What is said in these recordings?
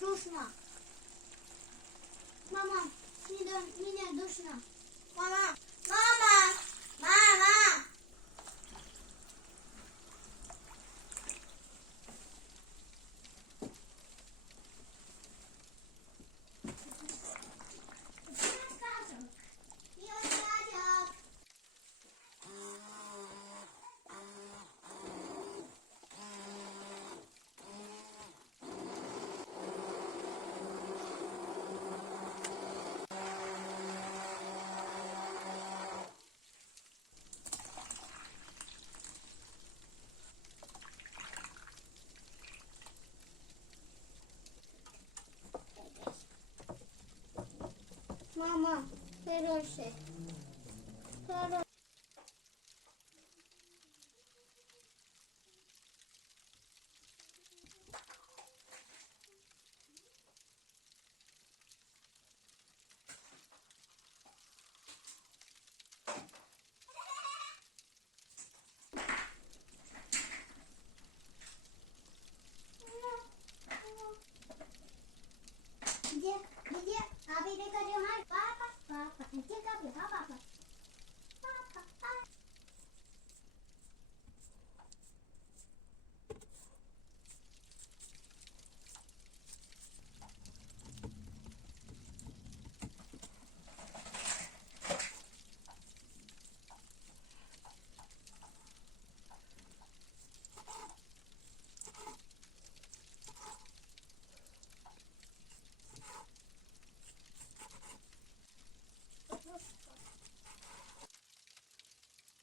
duşuna. Mama, mine, mine duşuna. Mama, mama, Mama, Feroşe. Feroşe. Gidecek, gidecek. Abi ne kadar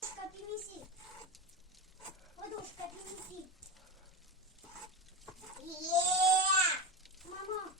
Подушка принеси. Подушка принеси. Мама.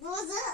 不是。